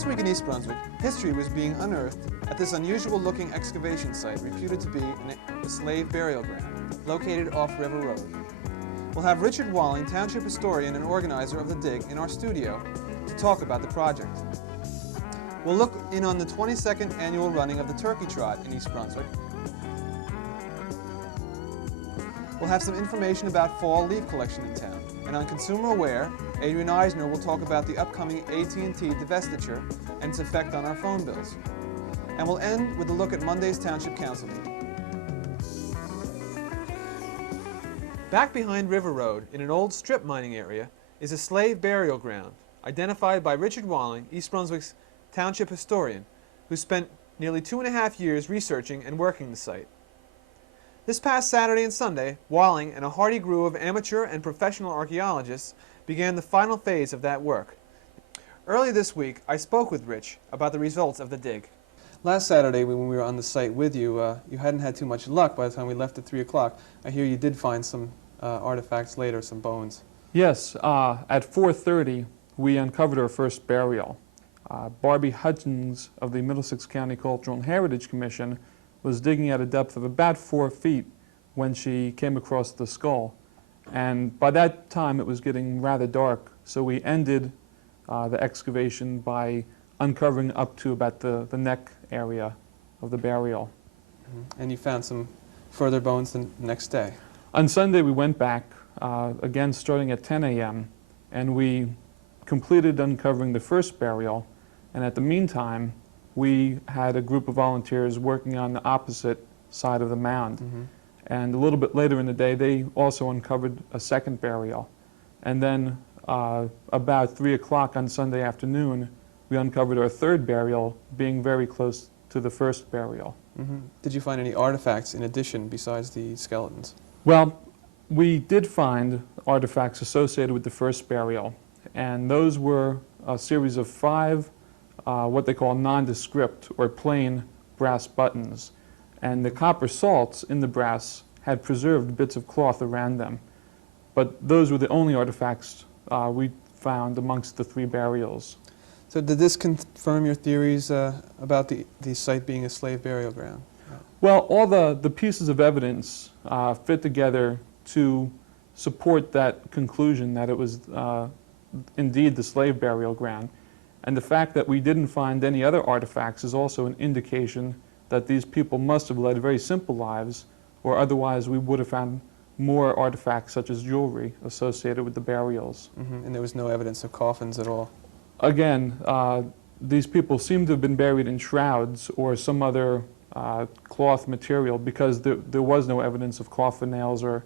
This week in East Brunswick, history was being unearthed at this unusual-looking excavation site reputed to be a slave burial ground, located off River Road. We'll have Richard Walling, township historian and organizer of the dig, in our studio to talk about the project. We'll look in on the 22nd annual running of the Turkey Trot in East Brunswick. We'll have some information about fall leaf collection in town. And on Consumer Aware, Adrian Eisner will talk about the upcoming AT&T divestiture and its effect on our phone bills. And we'll end with a look at Monday's Township Council meeting. Back behind River Road, in an old strip mining area, is a slave burial ground, identified by Richard Walling, East Brunswick's township historian, who spent nearly 2.5 years researching and working the site. This past Saturday and Sunday, Walling and a hearty crew of amateur and professional archaeologists began the final phase of that work. Early this week, I spoke with Rich about the results of the dig. Last Saturday, when we were on the site with you, you hadn't had too much luck by the time we left at 3 o'clock. I hear you did find some artifacts later, some bones. Yes, at 4:30, we uncovered our first burial. Barbie Hutchins of the Middlesex County Cultural and Heritage Commission was digging at a depth of about 4 feet when she came across the skull. And by that time, it was getting rather dark, so we ended the excavation by uncovering up to about the neck area of the burial. Mm-hmm. And you found some further bones the next day. On Sunday, we went back, again starting at 10 a.m., and we completed uncovering the first burial. And at the meantime, we had a group of volunteers working on the opposite side of the mound. Mm-hmm. And a little bit later in the day, they also uncovered a second burial. And then about 3 o'clock on Sunday afternoon, we uncovered our third burial, being very close to the first burial. Mm-hmm. Did you find any artifacts in addition besides the skeletons? Well, we did find artifacts associated with the first burial. And those were a series of 5 what they call nondescript or plain brass buttons. And the copper salts in the brass had preserved bits of cloth around them. But those were the only artifacts we found amongst the 3 burials. So did this confirm your theories about the site being a slave burial ground? Well, all the pieces of evidence fit together to support that conclusion that it was indeed the slave burial ground. And the fact that we didn't find any other artifacts is also an indication that these people must have led very simple lives, or otherwise we would have found more artifacts such as jewelry associated with the burials. Mm-hmm. And there was no evidence of coffins at all? Again, these people seem to have been buried in shrouds or some other cloth material, because there was no evidence of coffin nails or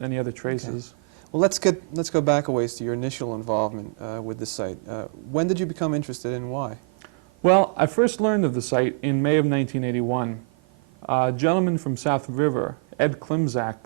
any other traces. Okay. Well, let's go back a ways to your initial involvement with the site. When did you become interested and why? Well, I first learned of the site in May of 1981. A gentleman from South River, Ed Klimczak,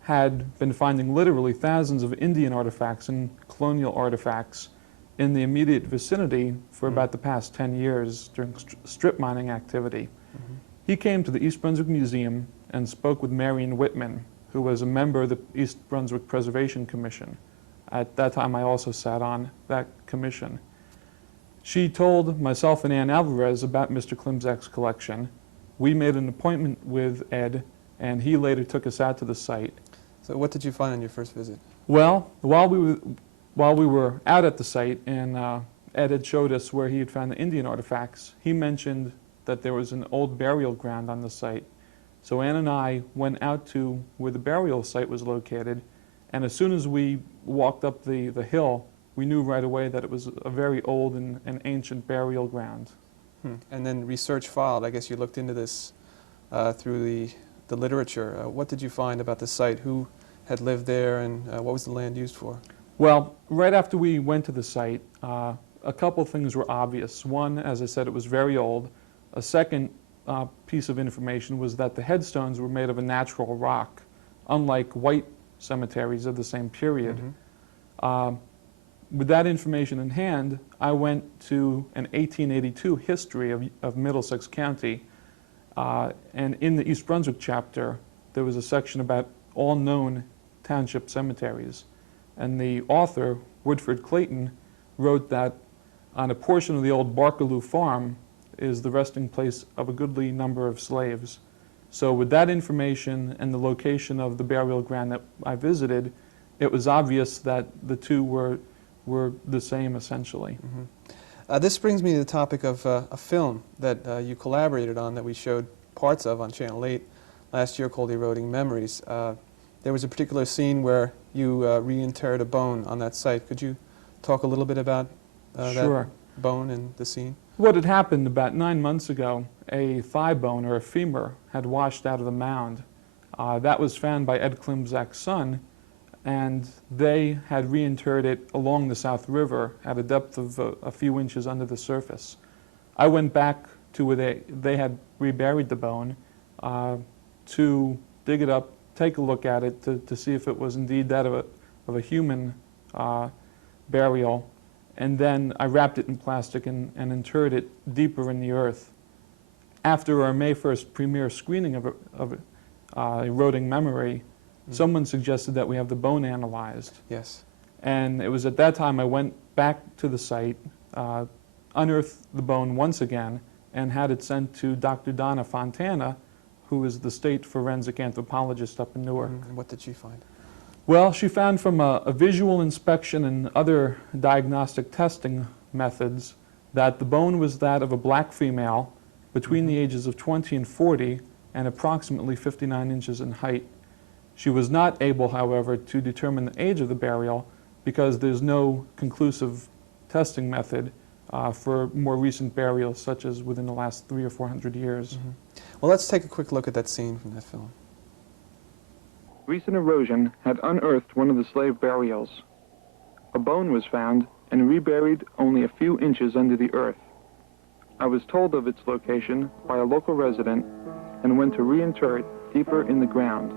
had been finding literally thousands of Indian artifacts and colonial artifacts in the immediate vicinity for about the past 10 years during strip mining activity. Mm-hmm. He came to the East Brunswick Museum and spoke with Marion Whitman, who was a member of the East Brunswick Preservation Commission. At that time, I also sat on that commission. She told myself and Ann Alvarez about Mr. Klimczak's collection. We made an appointment with Ed, and he later took us out to the site. So what did you find on your first visit? Well, while we were out at the site, and Ed had showed us where he had found the Indian artifacts, he mentioned that there was an old burial ground on the site. So Ann and I went out to where the burial site was located, and as soon as we walked up the hill, we knew right away that it was a very old and ancient burial ground. And then research followed. I guess you looked into this through the literature. What did you find about the site? Who had lived there, and what was the land used for? Well, right after we went to the site, a couple things were obvious. One, as I said, it was very old. A second piece of information was that the headstones were made of a natural rock, unlike white cemeteries of the same period. Mm-hmm. With that information in hand, I went to an 1882 history of Middlesex County, and in the East Brunswick chapter, there was a section about all known township cemeteries. And the author, Woodford Clayton, wrote that on a portion of the old Barkaloo farm is the resting place of a goodly number of slaves. So with that information and the location of the burial ground that I visited, it was obvious that the two were the same essentially. This brings me to the topic of a film that you collaborated on that we showed parts of on Channel 8 last year called Eroding Memories. There was a particular scene where you reinterred a bone on that site. Could you talk a little bit about Sure. that bone and the scene? What had happened about 9 months ago, a thigh bone or a femur had washed out of the mound. That was found by Ed Klimczak's son, and they had reinterred it along the South River at a depth of a few inches under the surface. I went back to where they had reburied the bone to dig it up, take a look at it to see if it was indeed that of a human burial. And then I wrapped it in plastic and interred it deeper in the earth. After our May 1st premiere screening of Eroding Memory, someone suggested that we have the bone analyzed. Yes. And it was at that time I went back to the site, unearthed the bone once again, and had it sent to Dr. Donna Fontana, who is the state forensic anthropologist up in Newark. And what did she find? Well, she found from a visual inspection and other diagnostic testing methods that the bone was that of a black female between the ages of 20 and 40 and approximately 59 inches in height. She was not able, however, to determine the age of the burial because there's no conclusive testing method for more recent burials, such as within the last 300 or 400 years. Well, let's take a quick look at that scene from that film. Recent erosion had unearthed one of the slave burials. A bone was found and reburied only a few inches under the earth. I was told of its location by a local resident and went to reinter it deeper in the ground.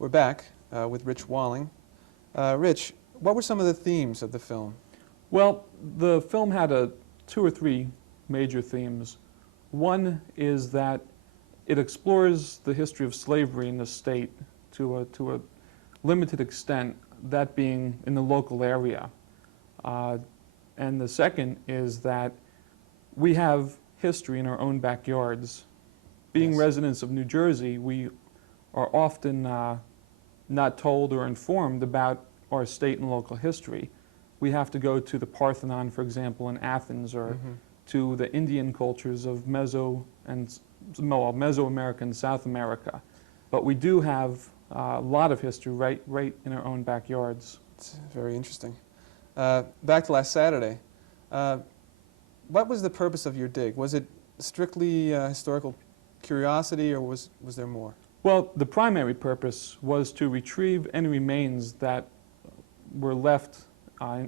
We're back with Rich Walling. Rich, what were some of the themes of the film? Well, the film had two or three major themes. One is that it explores the history of slavery in the state to a limited extent, that being in the local area. And the second is that we have history in our own backyards. Being Yes. residents of New Jersey, we are often not told or informed about our state and local history. We have to go to the Parthenon, for example, in Athens, or to the Indian cultures of Mesoamerica and South America. But we do have a lot of history right in our own backyards. It's very interesting. Back to last Saturday. What was the purpose of your dig? Was it strictly historical curiosity, or was there more? Well, the primary purpose was to retrieve any remains that were left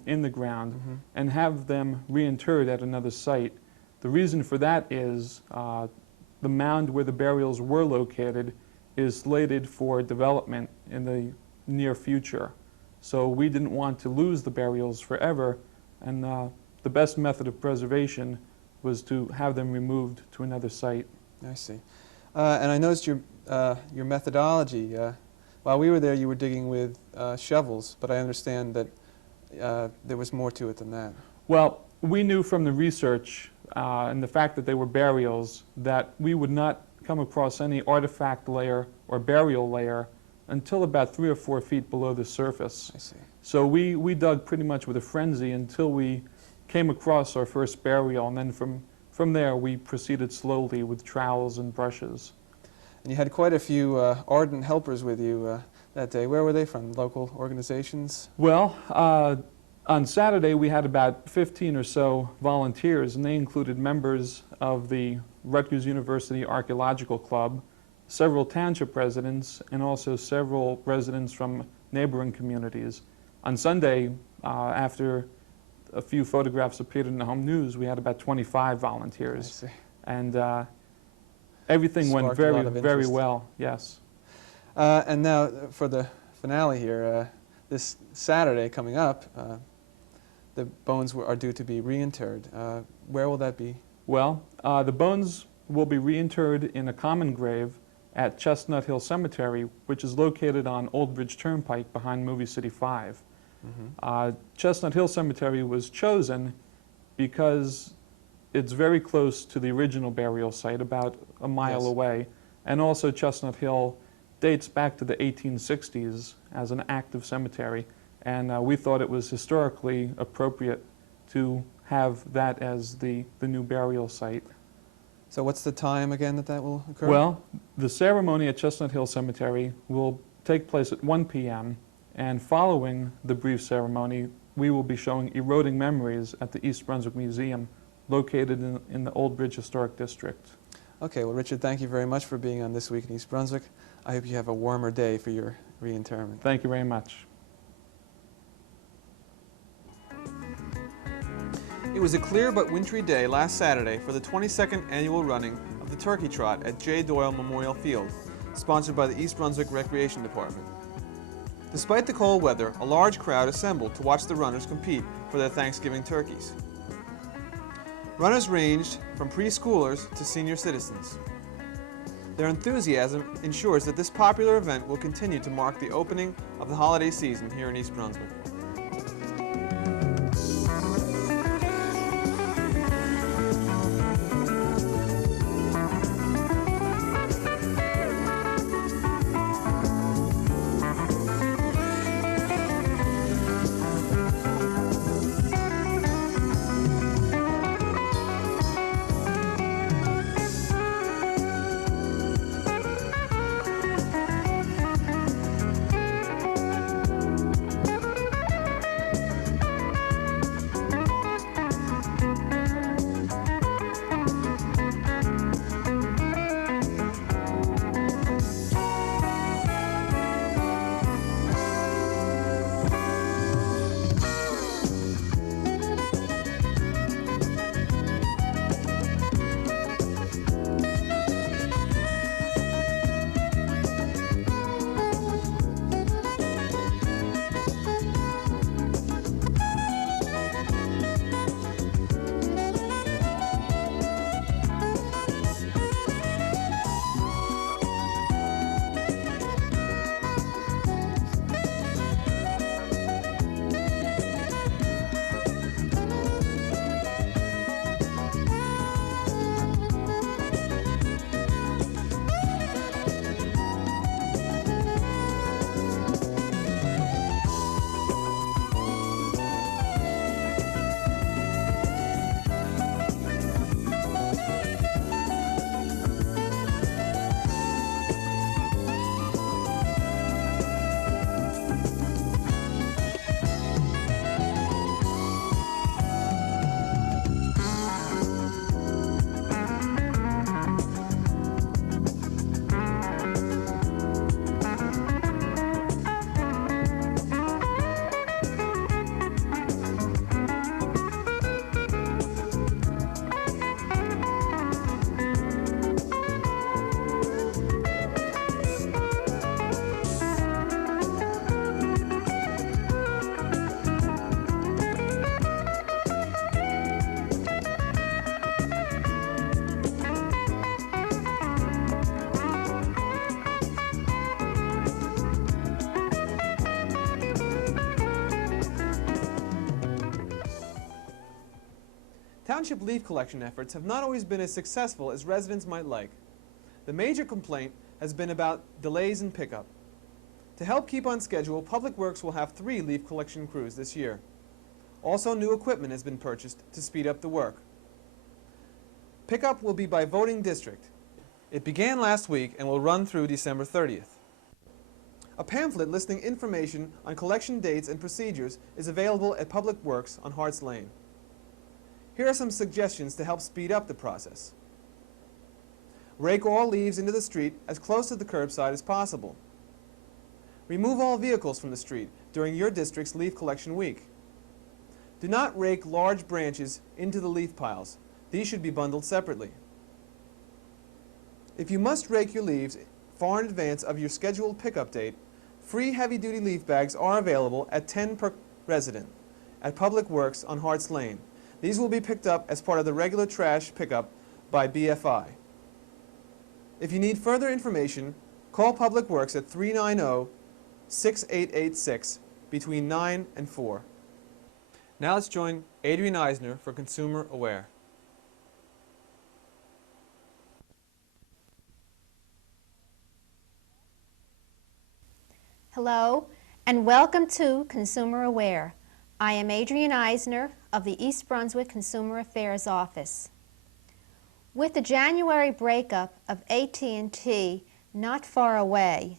in the ground and have them reinterred at another site. The reason for that is the mound where the burials were located is slated for development in the near future. So we didn't want to lose the burials forever, and the best method of preservation was to have them removed to another site. I see. And I noticed your methodology. While we were there, you were digging with shovels, but I understand that there was more to it than that. Well, we knew from the research and the fact that they were burials that we would not come across any artifact layer or burial layer until about 3 or 4 feet below the surface. I see. So we dug pretty much with a frenzy until we came across our first burial, and then from from there, we proceeded slowly with trowels and brushes. And you had quite a few ardent helpers with you that day. Where were they from? Local organizations? Well, on Saturday, we had about 15 or so volunteers, and they included members of the Rutgers University Archaeological Club, several township residents, and also several residents from neighboring communities. On Sunday, after a few photographs appeared in the home news, we had about 25 volunteers. I see. And everything went Sparked a lot very, of very interest. well, yes. And now for the finale here, this Saturday coming up, the bones are due to be reinterred. Where will that be? Well, the bones will be reinterred in a common grave at Chestnut Hill Cemetery, which is located on Old Bridge Turnpike behind Movie City 5. Chestnut Hill Cemetery was chosen because it's very close to the original burial site, about a mile Yes. away, and also Chestnut Hill dates back to the 1860s as an active cemetery, and we thought it was historically appropriate to have that as the new burial site. So what's the time again that will occur? Well, the ceremony at Chestnut Hill Cemetery will take place at 1 p.m., and following the brief ceremony, we will be showing Eroding Memories at the East Brunswick Museum, located in the Old Bridge Historic District. Okay, well, Richard, thank you very much for being on This Week in East Brunswick. I hope you have a warmer day for your reinterment. Thank you very much. It was a clear but wintry day last Saturday for the 22nd annual running of the Turkey Trot at J. Doyle Memorial Field, sponsored by the East Brunswick Recreation Department. Despite the cold weather, a large crowd assembled to watch the runners compete for their Thanksgiving turkeys. Runners ranged from preschoolers to senior citizens. Their enthusiasm ensures that this popular event will continue to mark the opening of the holiday season here in East Brunswick. Township leaf collection efforts have not always been as successful as residents might like. The major complaint has been about delays in pickup. To help keep on schedule, Public Works will have 3 leaf collection crews this year. Also, new equipment has been purchased to speed up the work. Pickup will be by voting district. It began last week and will run through December 30th. A pamphlet listing information on collection dates and procedures is available at Public Works on Harts Lane. Here are some suggestions to help speed up the process. Rake all leaves into the street as close to the curbside as possible. Remove all vehicles from the street during your district's leaf collection week. Do not rake large branches into the leaf piles. These should be bundled separately. If you must rake your leaves far in advance of your scheduled pickup date, free heavy-duty leaf bags are available at 10 per resident at Public Works on Harts Lane. These will be picked up as part of the regular trash pickup by BFI. If you need further information, call Public Works at 390-6886 between 9 and 4. Now let's join Adrian Eisner for Consumer Aware. Hello, and welcome to Consumer Aware. I am Adrian Eisner of the East Brunswick Consumer Affairs Office. With the January breakup of AT&T not far away,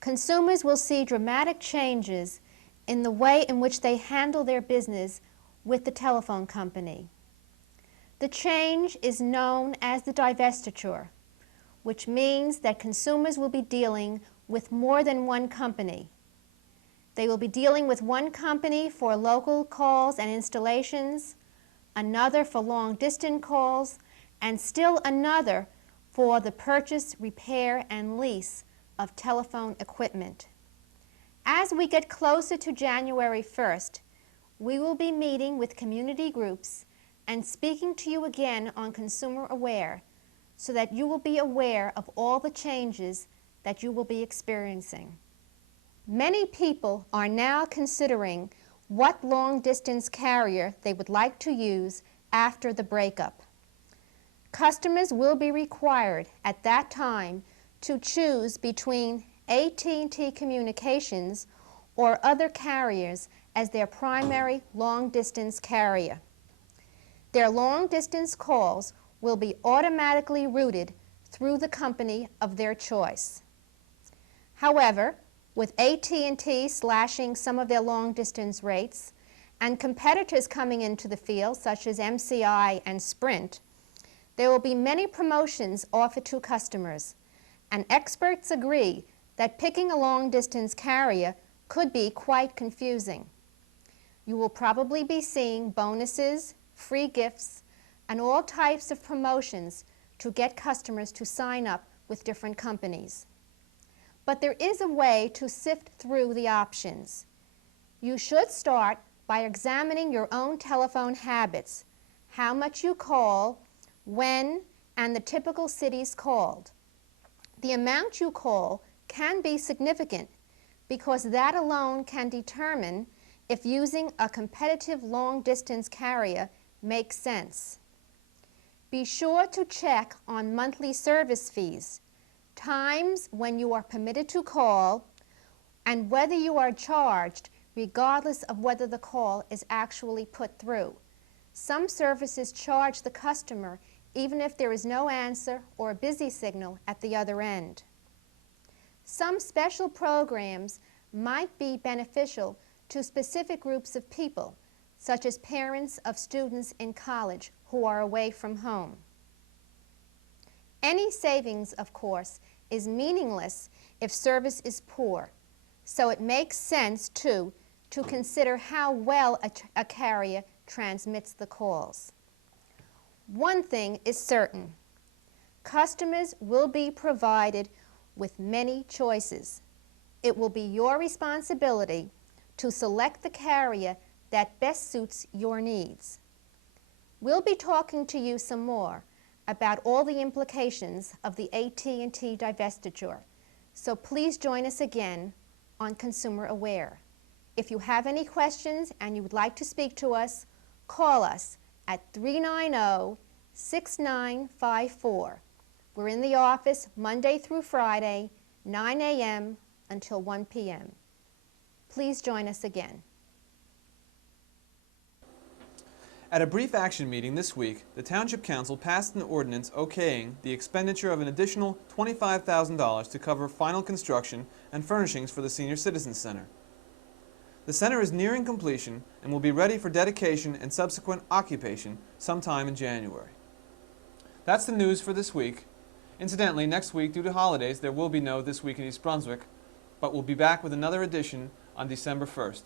consumers will see dramatic changes in the way in which they handle their business with the telephone company. The change is known as the divestiture, which means that consumers will be dealing with more than one company. They will be dealing with one company for local calls and installations, another for long-distance calls, and still another for the purchase, repair, and lease of telephone equipment. As we get closer to January 1st, we will be meeting with community groups and speaking to you again on Consumer Aware so that you will be aware of all the changes that you will be experiencing. Many people are now considering what long-distance carrier they would like to use after the breakup. Customers will be required at that time to choose between AT&T Communications or other carriers as their primary long-distance carrier. Their long-distance calls will be automatically routed through the company of their choice. However, with AT&T slashing some of their long-distance rates and competitors coming into the field, such as MCI and Sprint, there will be many promotions offered to customers, and experts agree that picking a long-distance carrier could be quite confusing. You will probably be seeing bonuses, free gifts, and all types of promotions to get customers to sign up with different companies. But there is a way to sift through the options. You should start by examining your own telephone habits, how much you call, when, and the typical cities called. The amount you call can be significant because that alone can determine if using a competitive long-distance carrier makes sense. Be sure to check on monthly service fees, times when you are permitted to call, and whether you are charged regardless of whether the call is actually put through. Some services charge the customer even if there is no answer or a busy signal at the other end. Some special programs might be beneficial to specific groups of people, such as parents of students in college who are away from home. Any savings, of course, is meaningless if service is poor, so it makes sense, too, to consider how well a carrier transmits the calls. One thing is certain. Customers will be provided with many choices. It will be your responsibility to select the carrier that best suits your needs. We'll be talking to you some more about all the implications of the AT&T divestiture, so please join us again on Consumer Aware. If you have any questions and you would like to speak to us, call us at 390-6954. We're in the office Monday through Friday, 9 a.m. until 1 p.m. Please join us again. At a brief action meeting this week, the Township Council passed an ordinance okaying the expenditure of an additional $25,000 to cover final construction and furnishings for the Senior Citizens Center. The center is nearing completion and will be ready for dedication and subsequent occupation sometime in January. That's the news for this week. Incidentally, next week, due to holidays, there will be no This Week in East Brunswick, but we'll be back with another edition on December 1st.